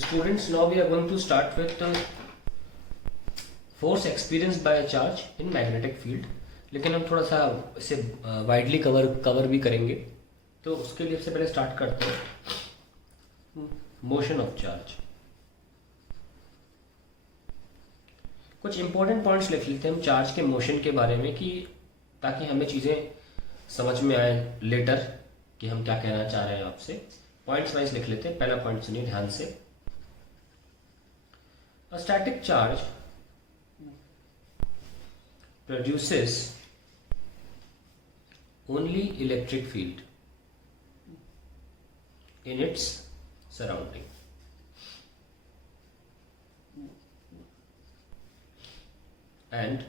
Students, now we are going to start with the force experienced by a charge in magnetic field. लेकिन हम थोड़ा सा इसे widely cover भी करेंगे, तो उसके लिए सबसे पहले स्टार्ट करते हैं मोशन ऑफ चार्ज. कुछ इंपॉर्टेंट पॉइंट्स लिख लेते हैं हम चार्ज के मोशन के बारे में, कि ताकि हमें चीज़ें समझ में आए लेटर कि हम क्या कहना चाह रहे हैं आपसे. पॉइंट्स वाइज लिख लेते हैं. पहला पॉइंट सुनिए ध्यान से. A static charge produces only electric field in its surrounding. And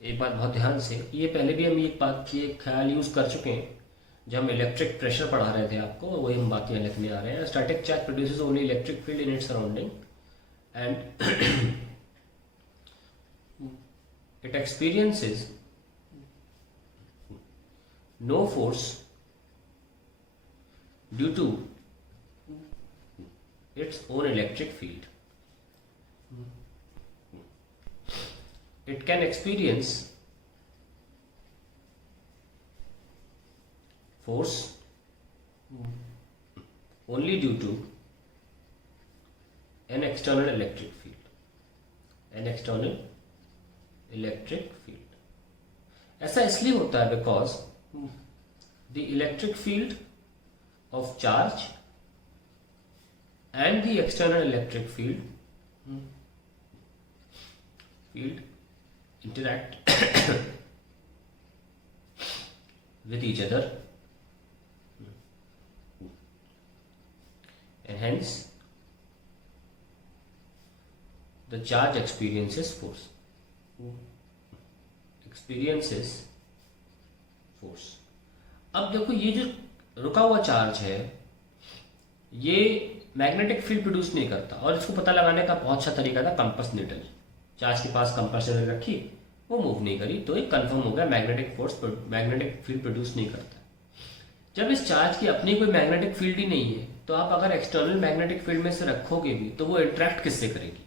एक बात बहुत ध्यान से, ये पहले भी हम एक बात की एक ख्याल यूज कर चुके हैं जब हम इलेक्ट्रिक प्रेशर पढ़ा रहे थे आपको, वही हम बात यहाँ लिखने आ रहे हैं. Static charge produces only electric field in its surrounding and it experiences no force due to its own electric field. It can experience force only due to an external electric field. An external electric field. ऐसा इसलिए होता है because the electric field of charge and the external electric field interact with each other, and hence the charge experiences force. Experiences force. अब देखो, ये जो रुका हुआ चार्ज है ये मैग्नेटिक फील्ड प्रोड्यूस नहीं करता, और इसको पता लगाने का बहुत अच्छा तरीका था कंपास नीडल. चार्ज के पास कंपास नीडल रखी, वो मूव नहीं करी, तो ये कंफर्म हो गया मैग्नेटिक फील्ड प्रोड्यूस नहीं करता. जब इस चार्ज की अपनी कोई मैग्नेटिक फील्ड ही नहीं है, तो आप अगर एक्सटर्नल मैग्नेटिक फील्ड में से रखोगे भी, तो वो इंटरेक्ट किससे करेगी?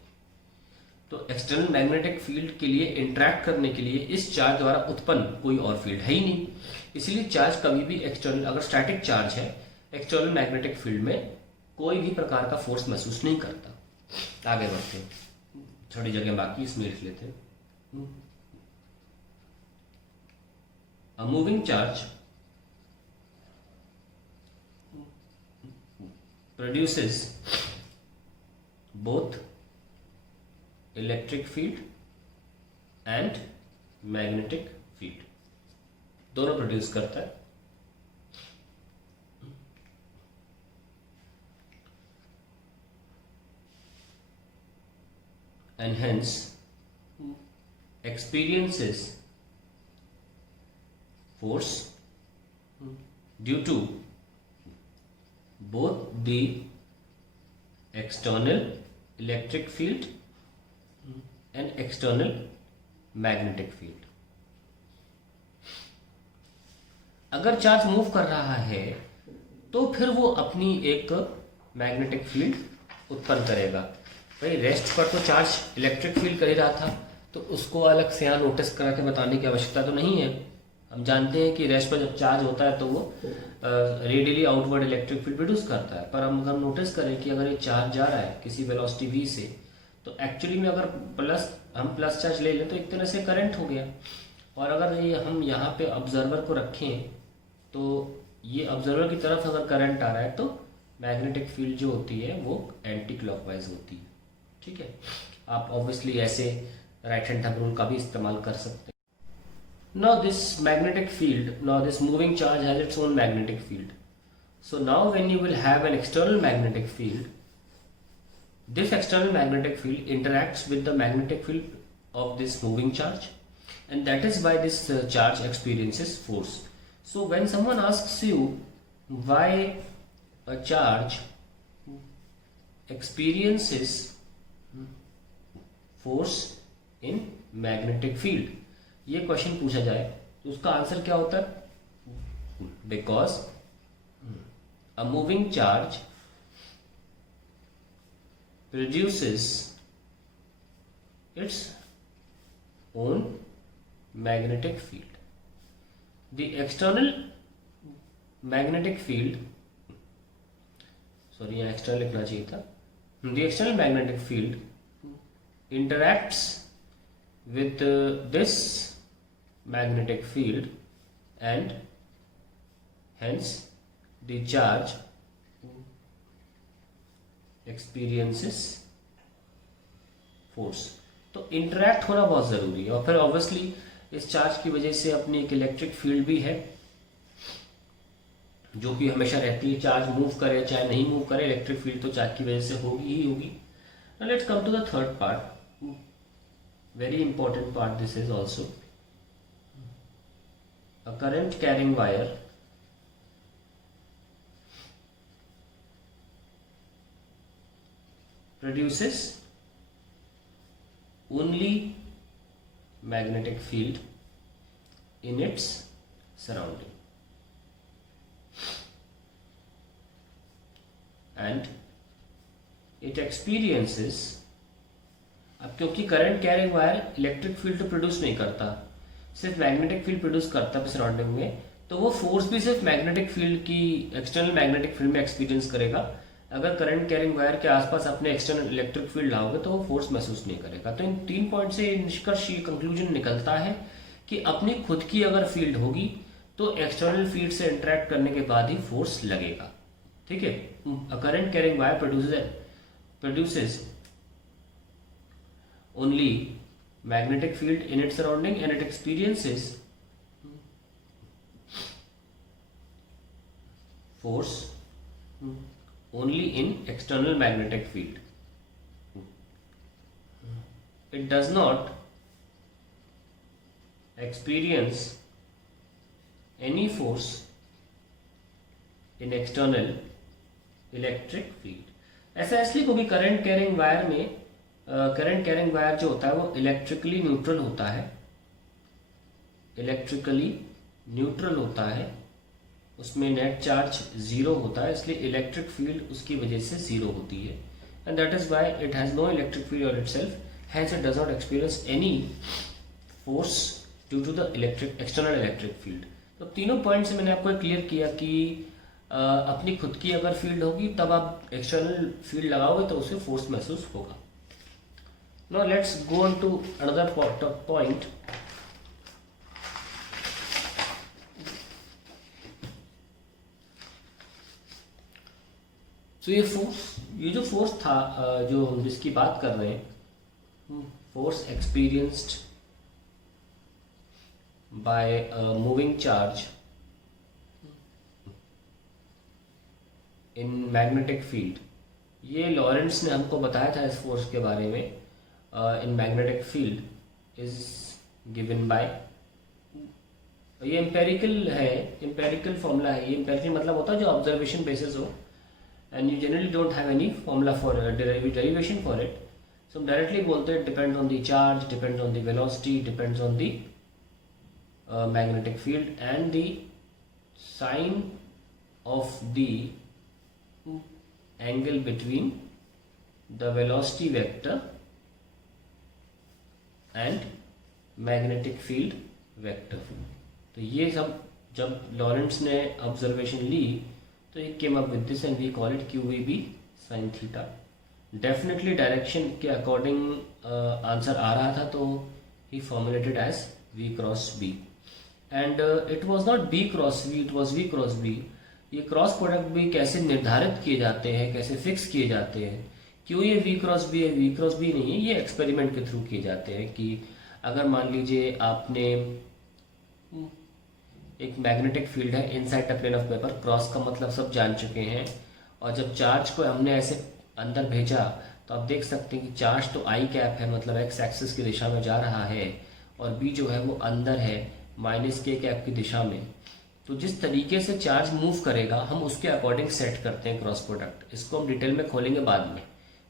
तो एक्सटर्नल मैग्नेटिक फील्ड के लिए इंटरेक्ट करने के लिए इस चार्ज द्वारा उत्पन्न कोई और फील्ड है ही नहीं. इसलिए चार्ज कभी भी एक्सटर्नल, अगर स्टैटिक चार्ज है, एक्सटर्नल मैग्नेटिक फील्ड में कोई भी प्रकार का फोर्स महसूस नहीं करता. आगे बढ़ते हैं, थोड़ी जगह बाकी इसमें लिख लेते हैं. A moving charge produces both electric field and magnetic field, दोनों प्रोड्यूस करता है. And hence experiences force due to both the external electric field and external magnetic field. अगर चार्ज मूव कर रहा है तो फिर वो अपनी एक मैग्नेटिक फील्ड उत्पन्न करेगा. भाई रेस्ट पर तो चार्ज इलेक्ट्रिक फील्ड कर ही रहा था, तो उसको अलग से यहाँ नोटिस करा के बताने की आवश्यकता तो नहीं है. हम जानते हैं कि रेस्ट पर जब चार्ज होता है तो वो radially outward electric field produce करता है. पर हम नोटिस करें कि अगर ये चार्ज जा रहा है किसी वेलोसिटी v से, तो एक्चुअली में अगर हम प्लस चार्ज ले लें तो एक तरह से करंट हो गया. और अगर ये हम यहाँ पे ऑब्जर्वर को रखें, तो ये ऑब्जर्वर की तरफ अगर करंट आ रहा है, तो मैग्नेटिक फील्ड जो होती है वो एंटी क्लॉकवाइज होती है. ठीक है, आप ऑब्वियसली ऐसे राइट हैंड थंब रूल का भी इस्तेमाल कर सकते हैं. Now this magnetic field, now this moving charge has its own magnetic field. So now when you will have an external magnetic field, this external magnetic field interacts with the magnetic field of this moving charge, and that is why this charge experiences force. So when someone asks you why a charge experiences force in magnetic field, ये question पूछा जाए तो उसका answer क्या होता है? Because a moving charge produces its own magnetic field. The external magnetic field, sorry यहाँ external लिखना चाहिए था. The external magnetic field interacts with this magnetic field and hence the charge experiences force. तो interact होना बहुत ज़रूरी है. और फिर ऑब्वियसली इस चार्ज की वजह से अपनी एक इलेक्ट्रिक फील्ड भी है जो कि हमेशा रहती है. चार्ज मूव करे चाहे नहीं मूव करे, इलेक्ट्रिक फील्ड तो चार्ज की वजह से होगी ही होगी. Now let's come to the third part. Very important part this is also. A current carrying wire produces only magnetic field in its surrounding and it experiences. अब क्योंकि current carrying wire electric field तो produce नहीं करता, सिर्फ magnetic field produce करता है surrounding में, तो वो फोर्स भी सिर्फ मैग्नेटिक फील्ड की एक्सटर्नल मैग्नेटिक फील्ड में एक्सपीरियंस करेगा. अगर करंट कैरिंग वायर के आसपास अपने एक्सटर्नल इलेक्ट्रिक फील्ड लाओगे तो वो फोर्स महसूस नहीं करेगा. तो इन 3 पॉइंट से निष्कर्ष ये कंक्लूजन निकलता है कि अपनी खुद की अगर फील्ड होगी तो एक्सटर्नल फील्ड से इंटरेक्ट करने के बाद ही फोर्स लगेगा. ठीक है. Current carrying wire produces only magnetic field in its surrounding and it experiences force only in external magnetic field. It does not experience any force in external electric field. ऐसा इसलिए क्योंकि current carrying wire में current carrying wire जो होता है वो electrically neutral होता है. इलेक्ट्रिकली न्यूट्रल होता है, उसमें नेट चार्ज जीरो होता है, इसलिए इलेक्ट्रिक फील्ड उसकी वजह से जीरो होती है. And that is why it has no electric field on itself, hence it does not experience any force due to the electric external electric field. तो तीनों पॉइंट से मैंने आपको क्लियर किया कि अपनी खुद की अगर फील्ड होगी तब आप एक्सटर्नल फील्ड लगाओगे तो उसे फोर्स महसूस होगा. Now let's go on to another point. तो ये जो फोर्स था जो हम जिसकी बात कर रहे हैं, force experienced by moving charge in magnetic field, ये लॉरेंट्ज ने हमको बताया था इस फोर्स के बारे में. In magnetic field is given by, ये एम्पेरिकल है, एम्पेरिकल फॉर्मूला है. ये एम्पेरिकल मतलब होता है जो ऑब्जर्वेशन बेसिस हो, and you generally don't have any formula for derivation for it. So directly बोलते हैं depends on the charge, depends on the velocity, depends on the magnetic field and the sign of the angle between the velocity vector and magnetic field vector. तो ये सब जब Lorentz ने observation ली तो ये came up with this and we call it QVB sin theta. Definitely direction के according answer आ रहा था तो ही formulated as V cross B and it was not B cross V, it was V cross B. ये cross product भी कैसे निर्धारित किए जाते हैं, कैसे फिक्स किए जाते हैं, क्यों ये V क्रॉस B है, V क्रॉस B नहीं है, ये एक्सपेरिमेंट के थ्रू किए जाते हैं. कि अगर मान लीजिए आपने एक मैग्नेटिक फील्ड है inside the plane of paper, cross का मतलब सब जान चुके हैं, और जब चार्ज को हमने ऐसे अंदर भेजा तो आप देख सकते हैं कि चार्ज तो आई कैप है, मतलब एक्स एक्सिस की दिशा में जा रहा है, और बी जो है वो अंदर है माइनस के कैप की दिशा में. तो जिस तरीके से चार्ज मूव करेगा हम उसके अकॉर्डिंग सेट करते हैं क्रॉस प्रोडक्ट. इसको हम डिटेल में खोलेंगे बाद में,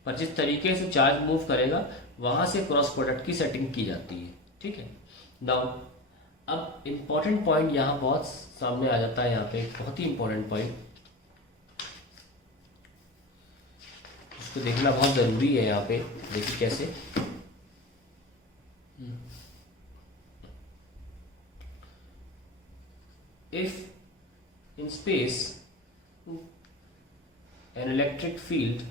पर जिस तरीके से चार्ज मूव करेगा वहां से क्रॉस प्रोडक्ट की सेटिंग की जाती है. ठीक है. नाउ अब इम्पॉर्टेंट पॉइंट यहाँ बहुत सामने आ जाता है, यहाँ पे एक बहुत ही इम्पोर्टेंट पॉइंट इसको देखना बहुत ज़रूरी है यहाँ पे। देखिए कैसे, if in space an electric field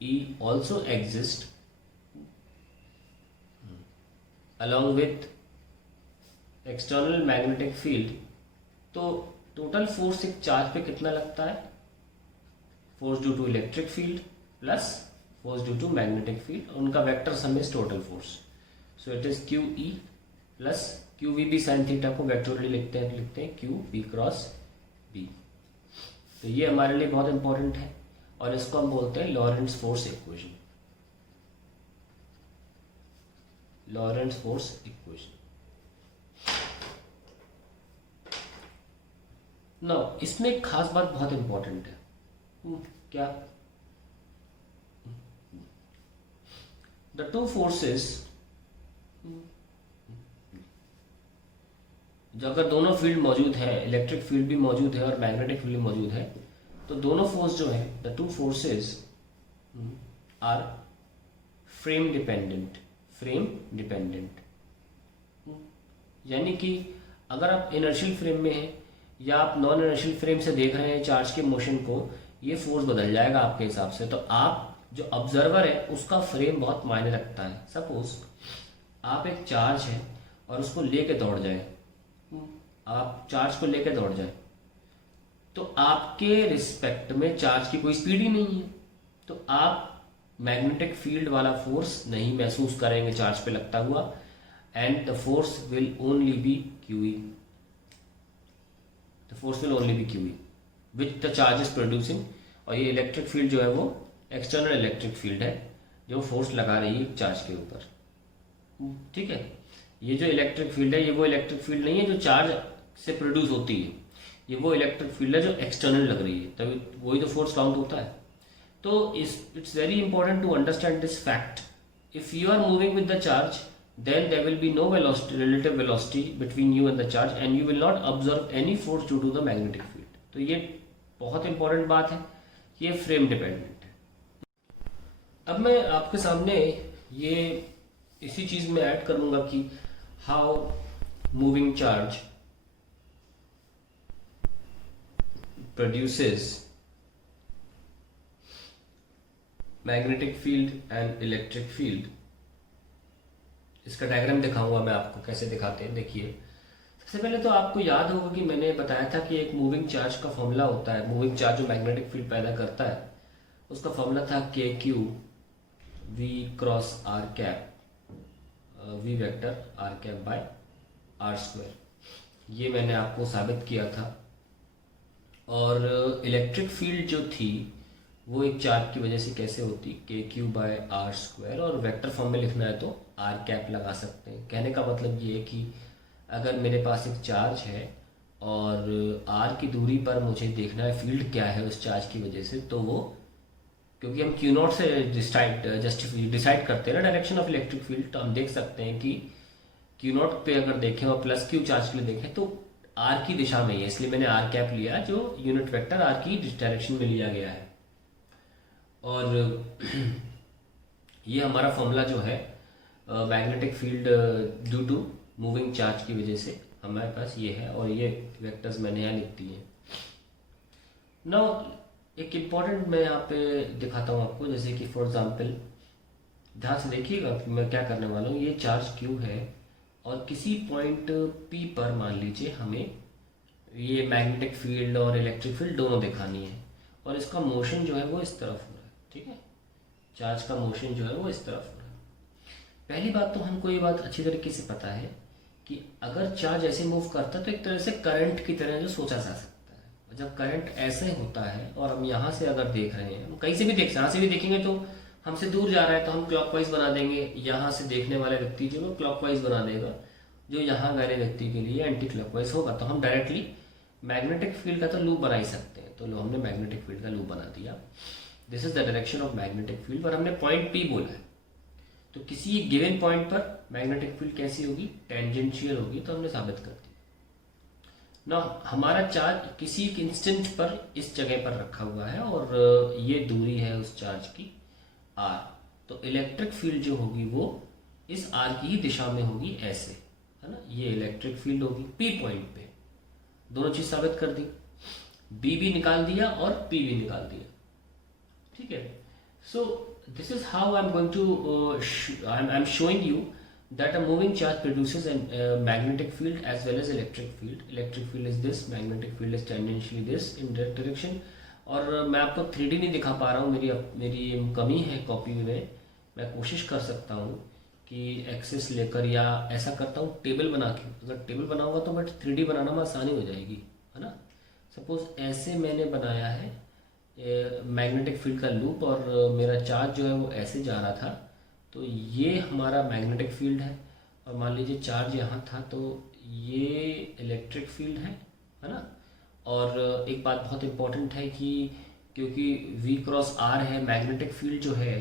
E also exists along with external magnetic field, तो टोटल फोर्स एक चार्ज पे कितना लगता है? Force due to electric field plus force due to magnetic field, उनका vector sum is total force. So it is Q E plus Q V B sine theta को vectorly लिखते हैं Q B cross B. तो ये हमारे लिए बहुत important है और इसको हम बोलते हैं Lorentz force equation. Lorentz force equation. No, इसमें एक खास बात बहुत इंपॉर्टेंट है। क्या? द टू फोर्सेस, जो अगर दोनों फील्ड मौजूद है, इलेक्ट्रिक फील्ड भी मौजूद है और मैग्नेटिक फील्ड भी मौजूद है, तो दोनों फोर्स जो है, the two forces are frame dependent. Frame dependent यानी कि अगर आप इनर्शियल फ्रेम में हैं या आप नॉन इनर्शियल फ्रेम से देख रहे हैं चार्ज के मोशन को, ये फोर्स बदल जाएगा आपके हिसाब से। तो आप जो ऑब्जर्वर है उसका फ्रेम बहुत मायने रखता है। सपोज आप एक चार्ज है और उसको लेके दौड़ जाए, आप चार्ज को लेके दौड़ जाए, तो आपके रिस्पेक्ट में चार्ज की कोई स्पीड ही नहीं है, तो आप मैग्नेटिक फील्ड वाला फोर्स नहीं महसूस करेंगे चार्ज पे लगता हुआ, and the force will only be Q E. The force will only be Q E which the charge is producing. और ये इलेक्ट्रिक फील्ड जो है वो एक्सटर्नल इलेक्ट्रिक फील्ड है जो फोर्स लगा रही है चार्ज के ऊपर। ठीक है, ये जो इलेक्ट्रिक फील्ड है ये वो इलेक्ट्रिक फील्ड नहीं है जो चार्ज से प्रोड्यूस होती है, ये वो इलेक्ट्रिक फील्ड है जो एक्सटर्नल लग रही है, तभी वही तो फोर्स काउंट होता है। तो it's very important to understand this fact. If you are moving with the charge, then there will be no velocity, relative velocity between you and the charge, and you will not observe any force due to the magnetic field। तो ये बहुत important बात है, ये frame dependent है। अब मैं आपके सामने ये इसी चीज में ऐड करूंगा कि how moving charge produces magnetic field and electric field। इसका डायग्राम दिखाऊंगा मैं आपको, कैसे दिखाते हैं। देखिए, सबसे पहले तो आपको याद होगा कि मैंने बताया था कि एक मूविंग चार्ज का फॉर्मूला होता है। मूविंग चार्ज जो मैग्नेटिक फील्ड पैदा करता है उसका फॉर्मूला था K Q V cross R cap, V vector R cap by R square. ये मैंने आपको साबित किया था। और इलेक्ट्रिक फील्ड जो थी वो एक चार्ज की वजह से कैसे होती, के क्यू बाय आर स्क्वायर, और वेक्टर फॉर्म में लिखना है तो आर कैप लगा सकते हैं। कहने का मतलब ये है कि अगर मेरे पास एक चार्ज है और आर की दूरी पर मुझे देखना है फील्ड क्या है उस चार्ज की वजह से, तो वो, क्योंकि हम क्यू नॉट से डिसाइड करते हैं ना डायरेक्शन ऑफ इलेक्ट्रिक फील्ड, तो हम देख सकते हैं कि क्यू नॉट पे अगर देखें और प्लस क्यू चार्ज के लिए देखें तो आर की दिशा में ही है, इसलिए मैंने आर कैप लिया जो यूनिट वेक्टर आर की डायरेक्शन में लिया गया है। और ये हमारा फॉर्मूला जो है magnetic field due to moving charge की वजह से हमारे पास ये है, और ये वेक्टर्स मैंने यहाँ लिख दिए। नाउ एक इम्पॉर्टेंट मैं यहाँ पे दिखाता हूँ आपको, जैसे कि फॉर एग्जांपल ध्यान से देखिएगा कि मैं क्या करने वाला हूँ। ये चार्ज क्यू है और किसी पॉइंट पी पर मान लीजिए हमें ये मैग्नेटिक फील्ड और इलेक्ट्रिक फील्ड दोनों दिखानी है, और इसका मोशन जो है वो इस तरफ हो रहा है। ठीक है, चार्ज का मोशन जो है वो इस तरफ हो रहा है। पहली बात तो हमको ये बात अच्छी तरीके से पता है कि अगर चार्ज ऐसे मूव करता है तो एक तरह से करंट की तरह जो सोचा जा सकता है। और जब करंट ऐसे होता है और हम यहाँ से अगर देख रहे हैं, हम कहीं से भी देख, यहाँ से भी देखेंगे तो हमसे दूर जा रहा है तो हम क्लॉकवाइज बना देंगे, यहाँ से देखने वाले व्यक्ति जो है क्लॉकवाइज बना देगा, जो यहाँ गए व्यक्ति के लिए एंटी क्लॉकवाइज होगा। तो हम डायरेक्टली मैग्नेटिक फील्ड का तो लूप बना ही सकते हैं, तो हमने मैग्नेटिक फील्ड का लूप बना दिया। This is the direction of magnetic field, और हमने पॉइंट पी बोला है, तो किसी गिवन पॉइंट पर मैग्नेटिक फील्ड कैसी होगी, टेंजेंशियल होगी, तो हमने साबित कर दिया। ना हमारा चार्ज किसी एक इंस्टेंट पर इस जगह पर रखा हुआ है और ये दूरी है उस चार्ज की आर। तो इलेक्ट्रिक फील्ड जो होगी वो इस आर की ही दिशा में होगी, ऐसे, है ना। ये इलेक्ट्रिक फील्ड होगी पी पॉइंट पे। दोनों चीज साबित कर दी, बी भी निकाल दिया और पी भी निकाल दिया, ठीक है। So this is how I am going to I am showing you that a moving charge produces a magnetic field as well as electric field. Electric field is this, magnetic field is tangentially this in that direction. और मैं आपको 3D नहीं दिखा पा रहा हूँ, मेरी कमी है कॉपी में। मैं कोशिश कर सकता हूँ कि एक्सेस लेकर, या ऐसा करता हूँ टेबल बना के, अगर टेबल बनाऊंगा तो बट 3D बनाना में आसानी हो जाएगी, है ना। सपोज ऐसे मैंने बनाया है मैग्नेटिक फील्ड का लूप, और मेरा चार्ज जो है वो ऐसे जा रहा था, तो ये हमारा मैग्नेटिक फील्ड है। और मान लीजिए चार्ज यहाँ था, तो ये इलेक्ट्रिक फील्ड है ना। और एक बात बहुत इम्पोर्टेंट है कि क्योंकि V क्रॉस R है, मैग्नेटिक फील्ड जो है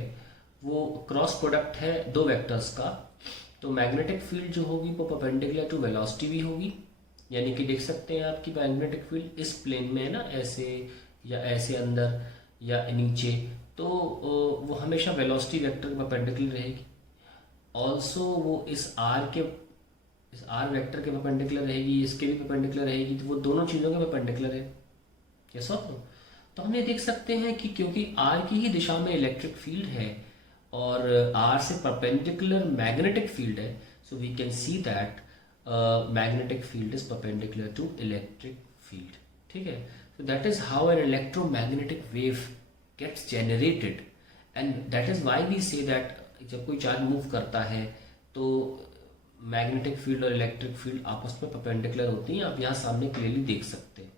वो क्रॉस प्रोडक्ट है दो वेक्टर्स का, तो मैग्नेटिक फील्ड जो होगी वो परपेंडिकुलर टू वेलोसिटी भी होगी। यानी कि देख सकते हैं आपकी मैग्नेटिक फील्ड इस प्लेन में है ना, ऐसे या ऐसे अंदर या नीचे, तो वो हमेशा वेलोसिटी वेक्टर के परपेंडिकुलर रहेगी। ऑल्सो वो इस आर वेक्टर के परपेंडिकुलर रहेगी, इसके भी परपेंडिकुलर रहेगी, तो वो दोनों चीज़ों के परपेंडिकुलर है। यस और नो? तो हम ये देख सकते हैं कि क्योंकि आर की ही दिशा में इलेक्ट्रिक फील्ड है और आर से परपेंडिकुलर मैग्नेटिक फील्ड है, so we can see that magnetic field is perpendicular to electric field, ठीक है। So that is how an electromagnetic wave gets generated, and that is why we say that जब कोई charge move करता है तो magnetic field और electric field आपस में परपेंडिकुलर होती हैं। आप यहाँ सामने क्लियरली देख सकते हैं।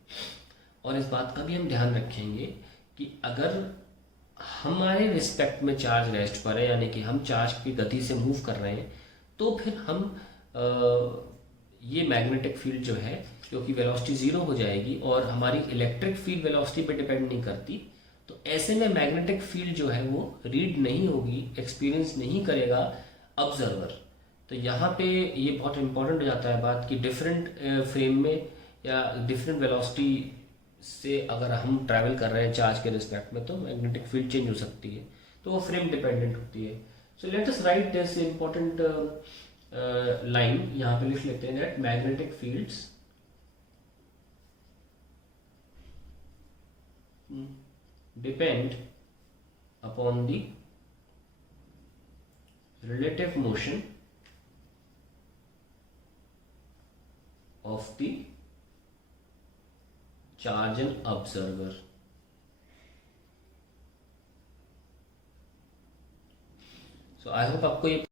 और इस बात का भी हम ध्यान रखेंगे कि अगर हमारे रिस्पेक्ट में चार्ज रेस्ट पर है, यानी कि हम चार्ज की गति से मूव कर रहे हैं, तो फिर हम ये मैग्नेटिक फील्ड जो है, क्योंकि वेलोसिटी जीरो हो जाएगी और हमारी इलेक्ट्रिक फील्ड वेलोसिटी पे डिपेंड नहीं करती, तो ऐसे में मैग्नेटिक फील्ड जो है वो रीड नहीं होगी, एक्सपीरियंस नहीं करेगा ऑब्जर्वर। तो यहाँ पे ये बहुत इंपॉर्टेंट हो जाता है बात कि डिफरेंट फ्रेम में या डिफरेंट वेलोसिटी से अगर हम ट्रैवल कर रहे हैं चार्ज के रिस्पेक्ट में, तो मैग्नेटिक फील्ड चेंज हो सकती है, तो वो फ्रेम डिपेंडेंट होती है। So let us right this important line, यहाँ पे लिख लेते हैं that magnetic fields depend upon the relative motion of the charge and observer. So I hope आपको ये